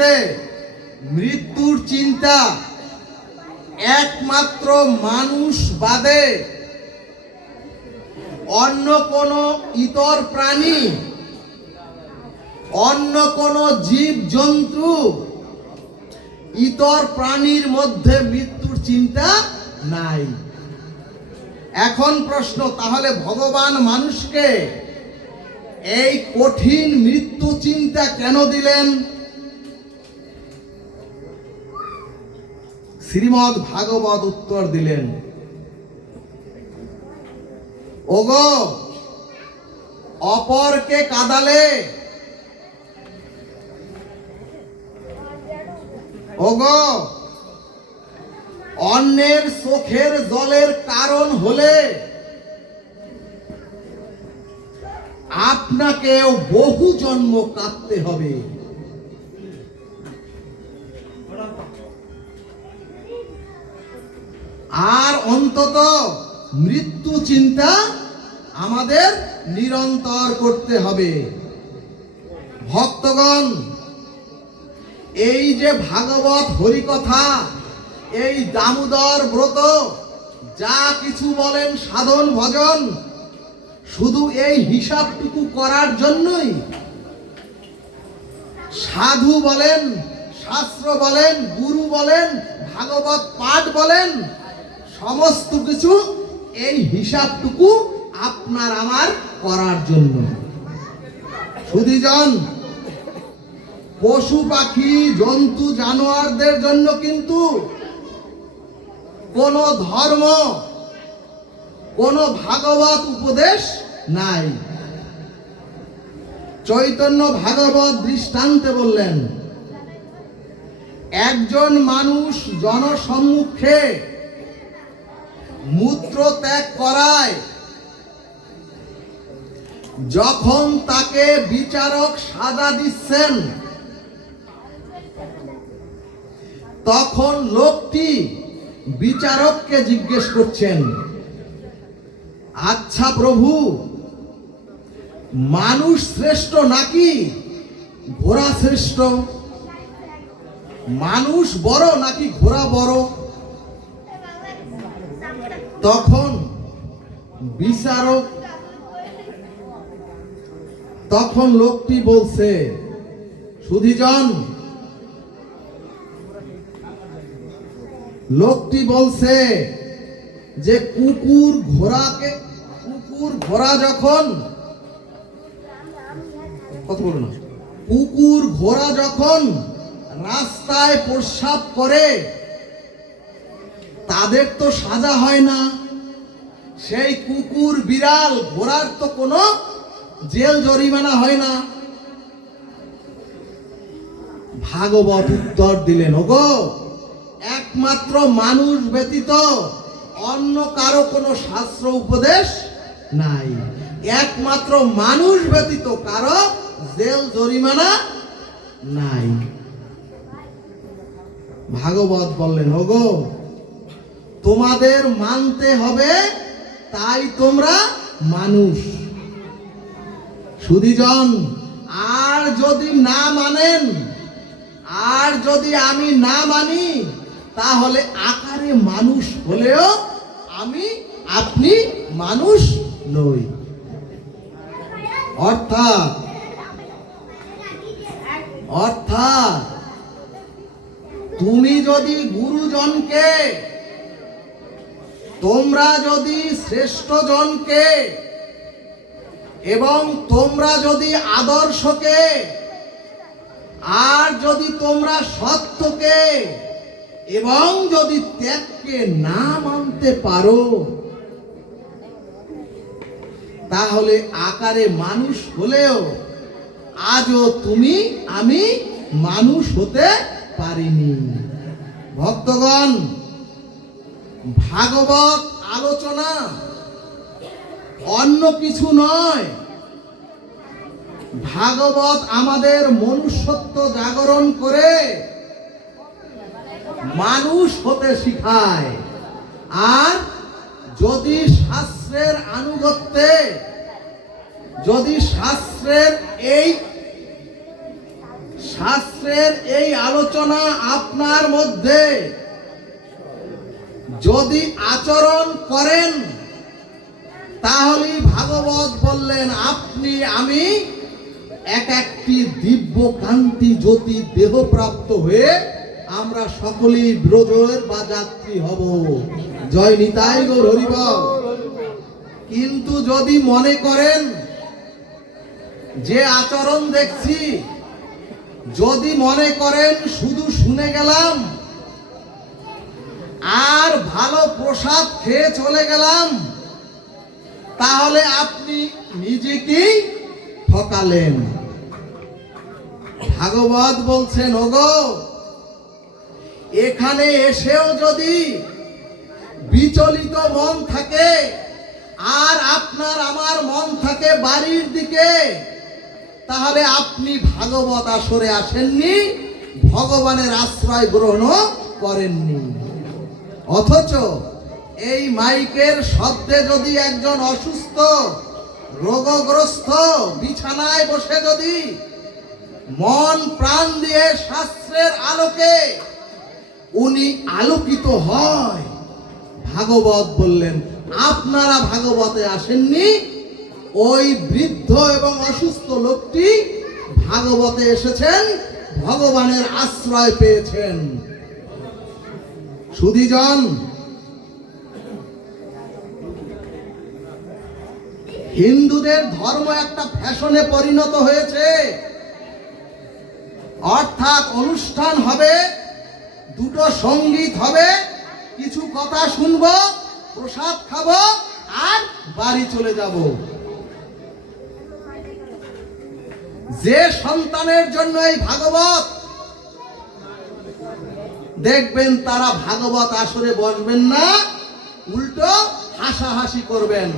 পৃথিবীতে মৃত্যুর চিন্তা একমাত্র মানুষ বাদে অন্য কোনো ইতর প্রাণী, অন্য কোনো জীব জন্তু ইতর প্রাণীর মধ্যে মৃত্যুর চিন্তা নাই। এখন প্রশ্ন, তাহলে ভগবান মানুষকে এই কঠিন মৃত্যু চিন্তা কেন দিলেন? শ্রীমদ ভাগবত উত্তর দিলেন, ওগো, অপরকে কাদালে? ওগো, অন্যের চোখের জলের কারণ হলে আপনাকেও বহু জন্ম কাঁদতে হবে। আর অন্তত মৃত্যু চিন্তা আমাদের নিরন্তর করতে হবে। ভক্তগণ, এই যে ভাগবত হরিকথা, এই দামোদর ব্রত, যা কিছু বলেন সাধন ভজন, শুধু এই হিসাবটুকু করার জন্যই সাধু বলেন, শাস্ত্র বলেন, গুরু বলেন, ভাগবত পাঠ বলেন সমস্ত কিছু এই হিসাবটুকু আপনার আমার করার জন্য। সুধীজন, পশু পাখি, জন্তু, জানোয়ারদের জন্য কিন্তু কোনো ধর্ম, কোনো ভাগবত উপদেশ নাই। চৈতন্য ভাগবত দৃষ্টান্তে বললেন, একজন মানুষ জনসম্মুখে মূত্র ত্যাগ করায়। যখন তাকে বিচারক সাজা দিচ্ছেন, তখন লোকটি বিচারককে জিজ্ঞেস করছেন আচ্ছা প্রভু, মানুষ শ্রেষ্ঠ নাকি ঘোড়া শ্রেষ্ঠ? মানুষ বড় নাকি ঘোড়া বড়? তখন বিচারক তখন লোকটি বলছে, সুধীজন, লোকটি বলছে যে কুকুর ঘোড়াকে, কুকুর ঘোড়া যখন কুকুর ঘোড়া যখন রাস্তায় প্রস্রাব করে তাদের তো সাজা হয় না। সেই কুকুর, বিড়াল ঘোড়ার তো কোনো জেল জরিমানা হয় না। ভাগবত উত্তর দিলেন, ওগো, একমাত্র মানুষ ব্যতীত অন্য কারও কোনো শাস্ত্র উপদেশ নাই। একমাত্র মানুষ ব্যতীত কারও জেল জরিমানা নাই। ভাগবত বললেন, ওগো তোমাদের মানতে হবে, তাই তোমরা মানুষ। সুধীজন, আর যদি না মানেন, আর যদি আমি না মানি, তাহলে আকারে মানুষ হলেও আমি আপনি মানুষ নই। অর্থাৎ অর্থাৎ, তুমি যদি গুরুজনকে তোমরা যদি শ্রেষ্ঠ জনকে এবং তোমরা যদি আদর্শকে, আর যদি তোমরা সত্যকে এবং যদি ত্যাগকে না মানতে পারো, তাহলে আকারে মানুষ হলেও আজও তুমি, আমি মানুষ হতে পারিনি। ভক্তগণ ভাগবত আলোচনা অন্য কিছু নয়। ভাগবত আমাদের মনুষ্যত্ব জাগরণ করে মানুষ হতে শিখায়। আর যদি শাস্ত্রের আনুগত্যে, যদি শাস্ত্রের এই শাস্ত্রের এই আলোচনা আপনার মধ্যে যদি আচরণ করেন তাহলে ভাগবত বললেন, আপনি, আমি এক একটি দিব্য কান্তি জ্যোতি দেহপ্রাপ্ত হয়ে আমরা সকলেই ব্রজের বা যাত্রী হব। জয় নিতাই গৌর হরিব কিন্তু যদি মনে করেন, যে আচরণ দেখছি, যদি মনে করেন শুধু শুনে গেলাম আর ভালো প্রসাদ খেয়ে চলে গেলাম। তাহলে আপনি নিজেকেই ঠকালেন। ভাগবত বলছেন, ওগো, এখানে এসেও যদি বিচলিত মন থাকে, আর আপনার আমার মন থাকে বাড়ির দিকে, তাহলে আপনি ভাগবত আসরে আসেননি, ভগবানের আশ্রয় গ্রহণ করেননি। অথচ এই মাইকের শব্দে যদি একজন অসুস্থ, রোগগ্রস্ত, বিছানায় বসে যদি মন প্রাণ দিয়ে শাস্ত্রের আলোকে উনি আলোকিত হয়, ভাগবত বললেন, আপনারা ভাগবতে আসেননি? ওই বৃদ্ধ এবং অসুস্থ লোকটি ভাগবতে এসেছেন, ভগবানের আশ্রয় পেয়েছেন। সুধীজন হিন্দুদের ধর্ম একটা ফ্যাশনে পরিণত হয়েছে। অর্থাৎ অনুষ্ঠান হবে, দুটো সংগীত হবে, কিছু কথা শুনব, প্রসাদ খাব, আর বাড়ি চলে যাব। যে সন্তানের জন্য এই ভাগবত দেখবেন তারা ভাগবত আসরে বসবেন না, উল্টো হাসাহাসি করবেন।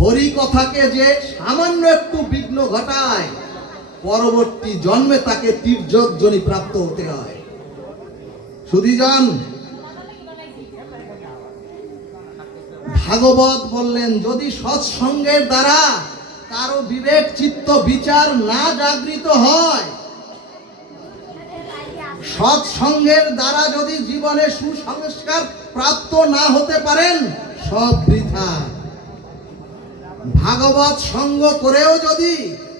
হরি কথাকে যে সামান্য একটু বিঘ্ন ঘটায়, পরবর্তী জন্মে তাকে তীর্যজনী প্রাপ্ত হতে হয়। সুধীজন ভাগবত বললেন, যদি সৎসঙ্গের দ্বারা কারও বিবেক, চিত্ত, বিচার না জাগৃত হয় সৎসঙ্গের দ্বারা যদি জীবনে সুসংস্কার প্রাপ্ত না হতে পারেন, সব বৃথা। ভাগবত সঙ্গ করেও যদি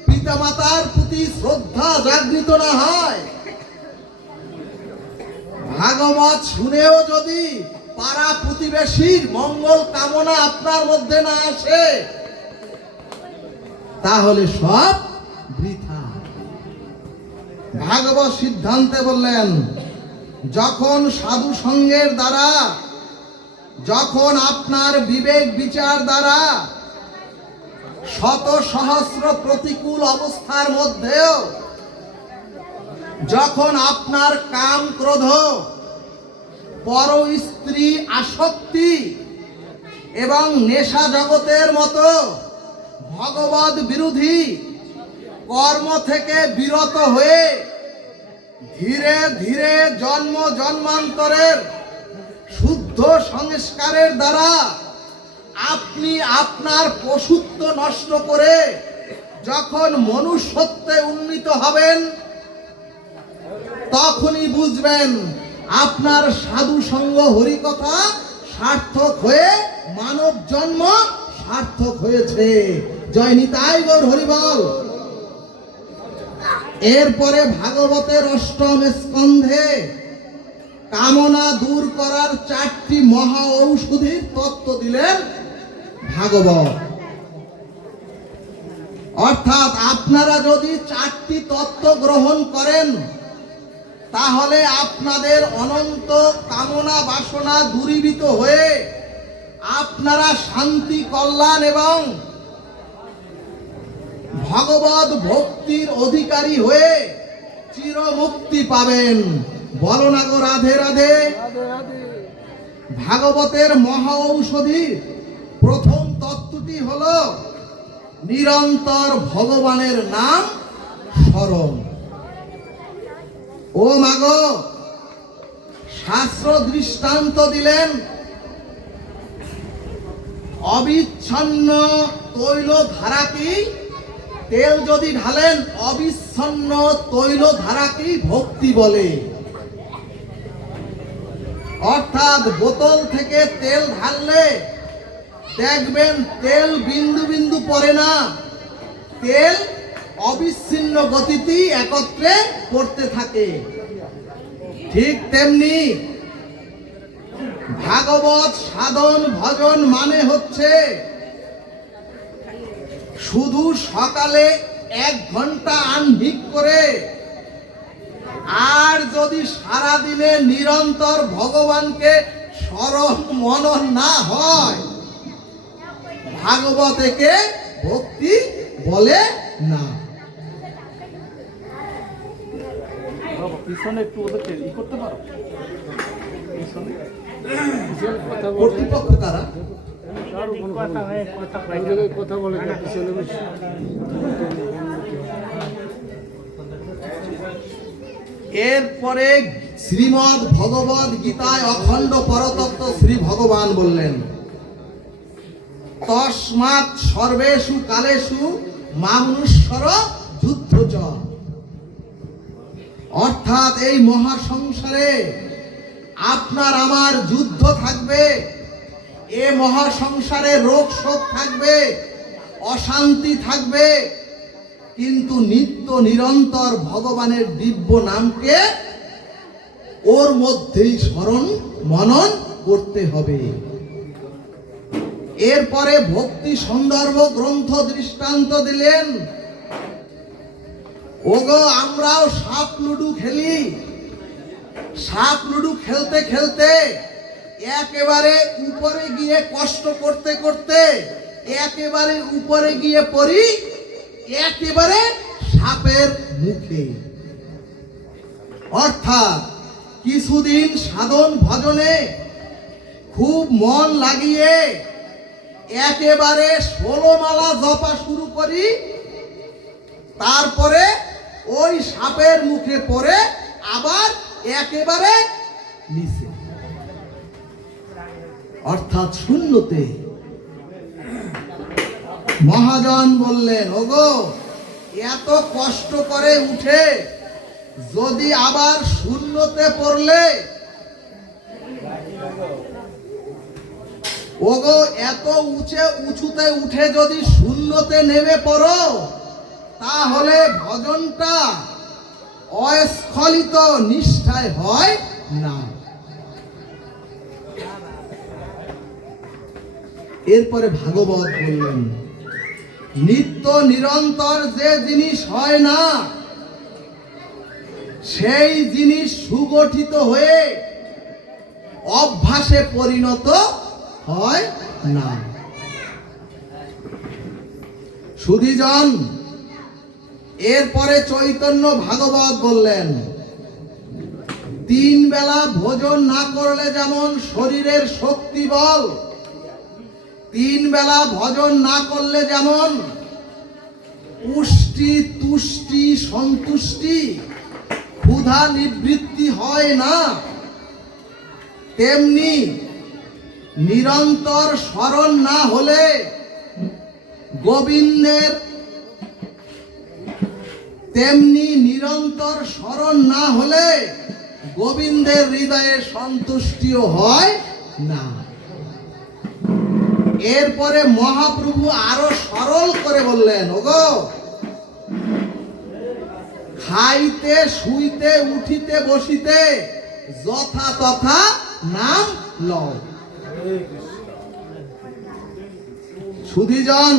পিতামাতার প্রতি শ্রদ্ধা জাগৃত না হয়, ভাগবত শুনেও যদি পাড়া প্রতিবেশীর মঙ্গল কামনা আপনার মধ্যে না আসে, তাহলে সব ভাগবত সিদ্ধান্তে বললেন, যখন সাধু সঙ্গের দ্বারা, যখন আপনার বিবেক বিচার দ্বারা শত সহস্র প্রতিকূল অবস্থার মধ্যেও, যখন আপনার কাম ক্রোধ, পর স্ত্রী আসক্তি এবং নেশা জগতের মতো ভগবত বিরোধী কর্ম থেকে বিরত হয়ে ধীরে ধীরে জন্ম জন্মান্তরের শুদ্ধ সংস্কারের দ্বারা আপনি আপনার পশুত্ব নষ্ট করে যখন মনুষ্যত্বে উন্নীত হবেন, তখনই বুঝবেন আপনার সাধু সঙ্গ হরিকথা সার্থক হয়ে মানব জন্ম সার্থক হয়েছে। জয় নিতাই গৌর হরিবল। এরপরে ভাগবতের অষ্টম স্কন্ধে কামনা দূর করার চারটি মহা ঔষধির তত্ত্ব দিলেন ভাগবত। অর্থাৎ আপনারা যদি চারটি তত্ত্ব গ্রহণ করেন, তাহলে আপনাদের অনন্ত কামনা বাসনা দূরীভূত হয়ে আপনারা শান্তি, কল্যাণ এবং ভগবত ভক্তির অধিকারী হয়ে চিরমুক্তি পাবেন। বলো না গো রাধে রাধে। ভাগবতের মহা ঔষধি প্রথম তত্ত্বটি হল নিরন্তর ভগবানের নাম স্মরণ। ও মাগো শাস্ত্র দৃষ্টান্ত দিলেন। অবিচ্ছন্ন তৈল ধারাকেই তেল যদি ঢালেন, অবিচ্ছন্ন তৈল ধারাকেই ভক্তি বলে? অর্থাৎ বোতল থেকে তেল ঢাললে দেখবেন তেল বিন্দু বিন্দু পড়ে না। তেল অবিচ্ছিন্ন গতিতেই একত্রে পড়তে থাকে। ঠিক তেমনি ভাগবত সাধন ভজন মানে হচ্ছে শুধু সকালে এক ঘণ্টা আহ্নিক করে। আর যদি সারা দিনে নিরন্তর ভগবানকে স্মরণ মনন না হয় ভাগবতেকে ভক্তি বলে না। কর্তৃপক্ষ কারা? কারও কোনো কথা বলে। এরপরে শ্রীমদ ভগবত গীতায় অখণ্ড পরতত্ত্ব শ্রী ভগবান বললেন, তসমাৎ সর্বেষু কালেষু মানুষর যুদ্ধ চ অর্থাৎ এই মহাসংসারে আপনার আমার যুদ্ধ থাকবে এ মহাসংসারে রোগ শোক থাকবে, অশান্তি থাকবে, কিন্তু নিত্য নিরন্তর ভগবানের দিব্য নামকে ওর মধ্যেই স্মরণ, মনন করতে হবে। এরপরে ভক্তি সন্দর্ভ গ্রন্থ দৃষ্টান্ত দিলেন। ওগো, আমরাও সাপ লুডু খেলি। সাপ লুডু খেলতে খেলতে একেবারে উপরে গিয়ে কষ্ট করতে করতে, একেবারে উপরে গিয়ে পড়ি, একেবারে সাপের মুখে। অর্থাৎ কিছুদিন সাধন ভজনে খুব মন লাগিয়ে একেবারে ষোলো মালা জপা শুরু করি, তারপরে ওই সাপের মুখে পড়ে আবার একেবারে নিচে। অর্থাৎ শূন্যতে। মহাজন বললেন, ওগো, এত কষ্ট করে উঠে যদি আবার শূন্যতে পড়লে? ওগো, এত উঁচে, উঁচুতে উঠে যদি শূন্যতে নেমে পড়ো, তাহলে ভজনটা অস্খলিত নিষ্ঠায় হয়। এরপরে ভাগবত বললেন, নিত্য নিরন্তর যে জিনিস হয় না, সেই জিনিস সুগঠিত হয়ে অভ্যাসে পরিণত হয় না। সুধীজন, এরপরে চৈতন্য ভাগবত বললেন, তিন বেলা ভোজন না করলে যেমন শরীরের শক্তি বল তিন বেলা ভজন না করলে যেমন পুষ্টি, তুষ্টি, সন্তুষ্টি, ক্ষুধা নিবৃত্তি হয় না, তেমনি নিরন্তর স্মরণ না হলে গোবিন্দের তেমনি নিরন্তর স্মরণ না হলে গোবিন্দের হৃদয়ে সন্তুষ্টিও হয় না। এরপরে মহাপ্রভু আরও সরল করে বললেন, ওগো, খাইতে, শুইতে, উঠিতে, বসিতে যথা তথা নাম লও। সুধীজন,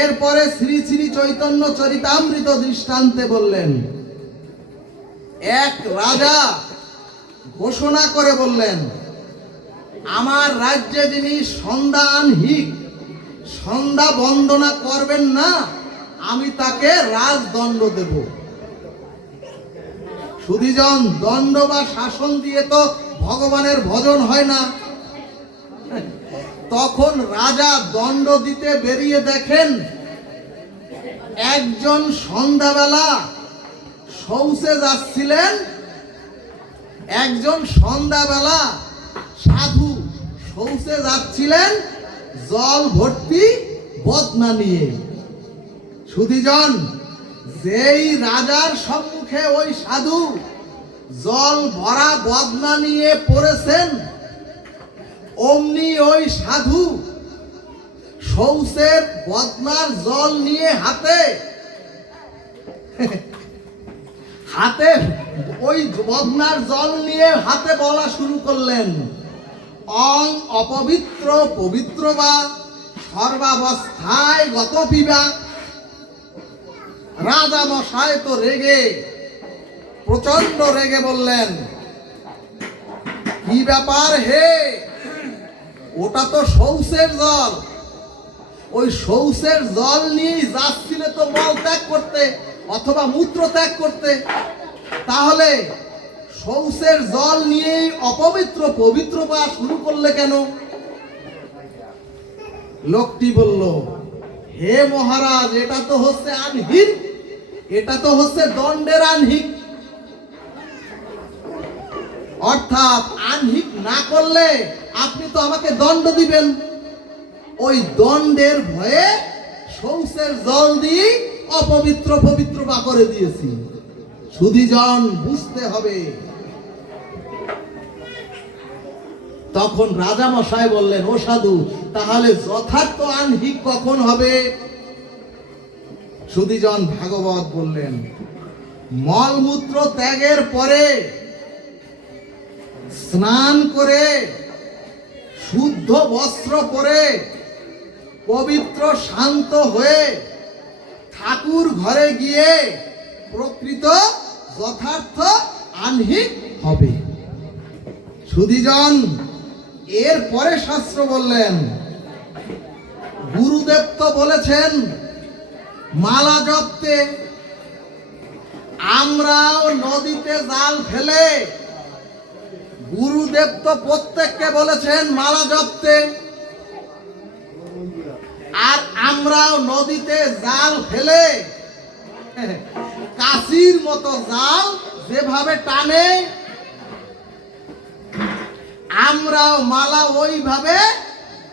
এরপরে শ্রী শ্রী চৈতন্য চরিতামৃত দৃষ্টান্তে বললেন, এক রাজা ঘোষণা করে বললেন আমার রাজ্যে যিনি সন্ধানহিক সন্ধ্যা বন্দনা করবেন না, আমি তাকে রাজদণ্ড দেব। সুধীজন দণ্ড বা শাসন দিয়ে তো ভগবানের ভজন হয় না। তখন রাজা দণ্ড দিতে বেরিয়ে দেখেন, একজন সন্ধ্যাবেলা শৌচে যাচ্ছিলেন, একজন সন্ধ্যাবেলা সাধু শৌচে যাচ্ছিলেন জল ভর্তি বদনা নিয়ে। সুধিজন, যেই রাজার সম্মুখে ওই সাধু জল ভরা বদনা নিয়ে পড়েছেন, অমনি ওই সাধু সৌসের বদনার জল নিয়ে হাতে হাতে ওই বদনার জল নিয়ে হাতে বলা শুরু করলেন। অং অপবিত্র পবিত্র বা সর্বাবস্থায় গত পিবা। রাজা মশাই তো রেগে প্রচণ্ড রেগে বললেন, কি ব্যাপার হে? ওটা তো সৌসের জল। ওই সৌসের জল নিয়ে যাচ্ছিলে তো মল ত্যাগ করতে, অথবা মূত্র ত্যাগ করতে। তাহলে সৌসের জল নিয়েই অপবিত্র, পবিত্র পা শুরু করলে কেন? লোকটি বলল, হে মহারাজ, এটা তো হচ্ছে আনহিক এটা তো হচ্ছে দণ্ডের আনহিক অর্থাৎ আনহিক না করলে আপনি তো আমাকে দণ্ড দিবেন। ওই দণ্ডের ভয়ে সৌসের জল দিয়ে অপবিত্র, পবিত্র বা করে দিয়েছি। সুধিজন বুঝতে হবে তখন রাজা মশাই বললেন, ও সাধু, তাহলে যথার্থ আনহিক কখন হবে? সুধিজন ভাগবত বললেন, মলমূত্র ত্যাগের পরে স্নান করে, শুদ্ধ বস্ত্র পরে, পবিত্র শান্ত হয়ে ঠাকুর ঘরে গিয়ে প্রকৃত যথার্থ আনহিক হবে। সুধিজন এর পরে শাস্ত্র বললেন, গুরুদেব তো বলেছেন, মালা জপতে আমরাও নদীতে জাল ফেলে। গুরুদেব তো প্রত্যেককে বলেছেন, মালা জপতে। আর আমরাও নদীতে জাল ফেলে। কাশির মতো জাল যেভাবে টানে আমরাও মালা ওইভাবে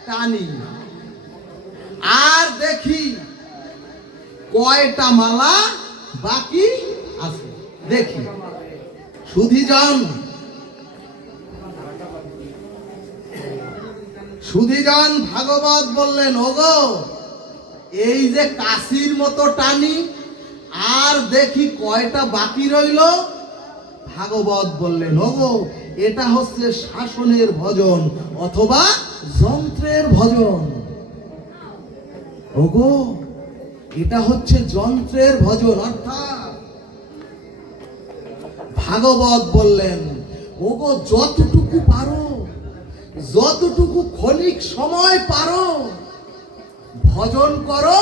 টানি। আর দেখি কয়টা মালা বাকি আছে। দেখি। সুধিজন। সুধিজন ভাগবত বললেন, ওগো, এই যে কাশির মতো টানি, আর দেখি কয়টা বাকি রইল? ভাগবত বললেন, ওগো এটা হচ্ছে শাসনের ভজন অথবা যন্ত্রের ভজন। ওগো, এটা হচ্ছে যন্ত্রের ভজন, অর্থাৎ ভাগবত বললেন, ওগো, যতটুকু পারো, যতটুকু ক্ষণিক সময় পারো, ভজন করো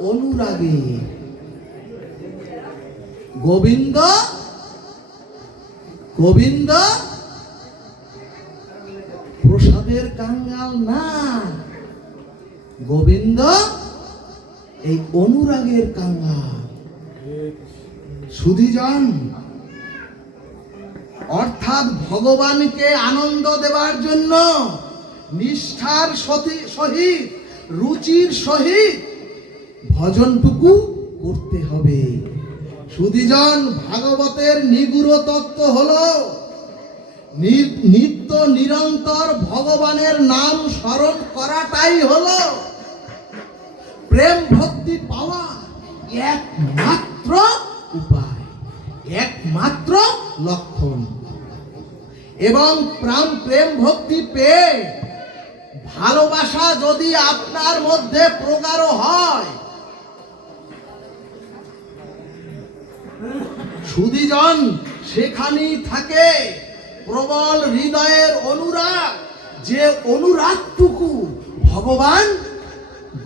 অনুরাগে। গোবিন্দ গোবিন্দ প্রসাদের কাঙ্গাল না গোবিন্দ, এই অনুরাগের কাঙ্গাল। সুধিজন, অর্থাৎ ভগবানকে আনন্দ দেওয়ার জন্য নিষ্ঠার সহিত, রুচির সহিত ভজনটুকু করতে হবে। সুধিজন, ভাগবতের নিগুড় তত্ত্ব হলো নিত্য নিরন্তর ভগবানের নাম স্মরণ করাটাই হলো প্রেম ভক্তি পাওয়া একমাত্র উপায়, একমাত্র লক্ষণ। এবং প্রাণ প্রেম ভক্তি পেয়ে ভালোবাসা যদি আপনার মধ্যে প্রগাঢ় হয়, সুদীজন সেখানেই থাকে। প্রবল হৃদয়ের অনুরাগ, যে অনুরাগটুকু ভগবান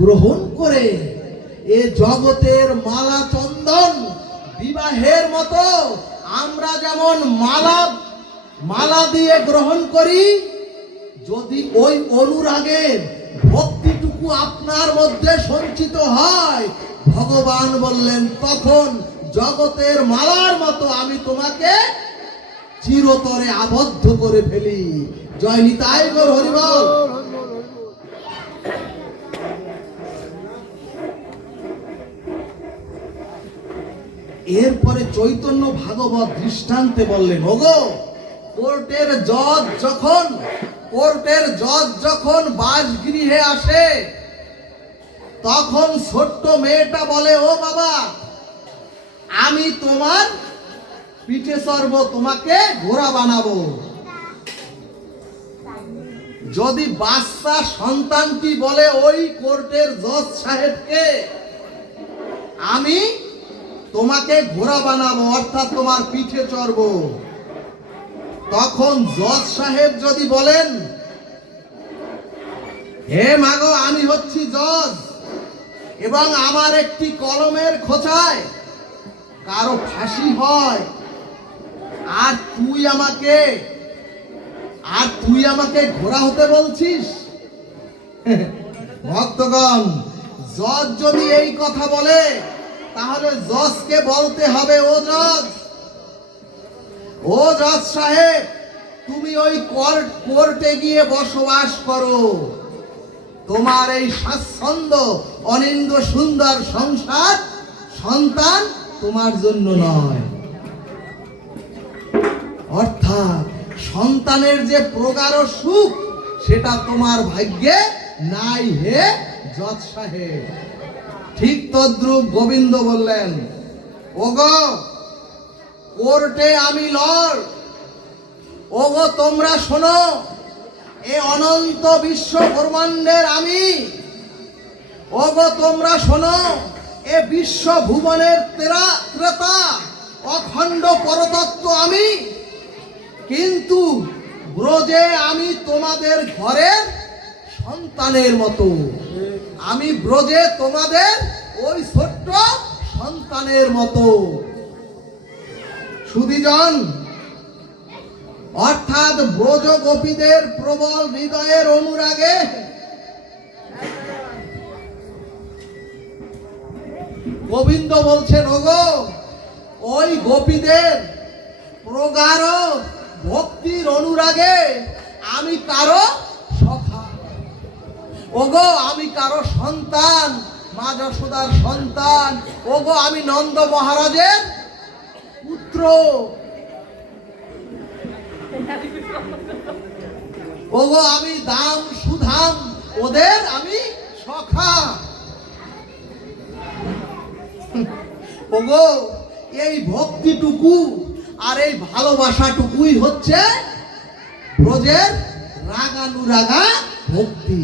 গ্রহণ করে, এ জগতের মালা চন্দন বিবাহের মতো আমরা যেমন মালা মালা দিয়ে গ্রহণ করি, যদি ওই অনুরাগের ভক্তিটুকু আপনার মধ্যে সঞ্চিত হয়, ভগবান বললেন, তখন জগতের মালার মতো আমি তোমাকে চিরতরে আবদ্ধ করে ফেলি। জয় নিতাই গৌর হরিবল। এরপরে চৈতন্য ভাগবত দৃষ্টান্তে বললেন, ওগো, কোর্টের জজ যখন, কোর্টের জজ যখন বাসগৃহে আসে, তখন ছোট্ট মেয়েটা বলে, ও বাবা, আমি তোমার পিঠে চড়বো তোমাকে ঘোড়া বানাবো। যদি বাচ্চা সন্তানটি বলে, ওই কোর্টের জজ সাহেবকে আমি তোমাকে ঘোড়া বানাবো, অর্থাৎ তোমার পিঠে চড়বো। তখন জজ সাহেব যদি বলেন, হে মাগো, আমি হচ্ছি জজ এবং আমার একটি কলমের খোঁচায় কারও ফাঁসি হয় আর তুই আমাকে, আর তুই আমাকে ঘোড়া হতে বলছিস? ভক্তগণ জজ যদি এই কথা বলে, তাহলে জজকে বলতে হবে, ও জজ ও জজ সাহেব, তুমি ওই কোর্ট কোর্টে গিয়ে বসবাস করো। তোমার এই স্বাচ্ছন্দ্য অনিন্দ সুন্দর সংসার সন্তান তোমার জন্য নয়। অর্থাৎ সন্তানের যে প্রগাঢ় সুখ, সেটা তোমার ভাগ্যে নাই হে সাহেব। ঠিক তদ্রুপ গোবিন্দ বললেন, ওগো, কোর্টে আমি লর্ড ওগো, তোমরা শোনো, এ অনন্ত বিশ্ব ব্রহ্মাণ্ডের আমি। ওগো, তোমরা শোনো, এ বিশ্ব ভুবনের তেরা ত্রেতা, অখণ্ড পরতত্ত্ব আমি। কিন্তু ব্রজে আমি তোমাদের ঘরের সন্তানের মতো। আমি ব্রজে তোমাদের ওই ছোট্ট সন্তানের মতো। সুদীজন অর্থাৎ ব্রজ গোপীদের প্রবল হৃদয়ের অনুরাগে গোবিন্দ বলছেন, ওগো, ওই গোপীদের প্রগাঢ় ভক্তির অনুরাগে আমি কারও সখা। ওগো, আমি কারও সন্তান, মা যশোদার সন্তান। ওগো, আমি নন্দ মহারাজের পুত্র। ওগো, আমি দাম সুধাম, ওদের আমি সখা। ওগো, এই ভক্তিটুকু আর এই ভালোবাসাটুকুই হচ্ছে ব্রজের রাগানুরাগা ভক্তি।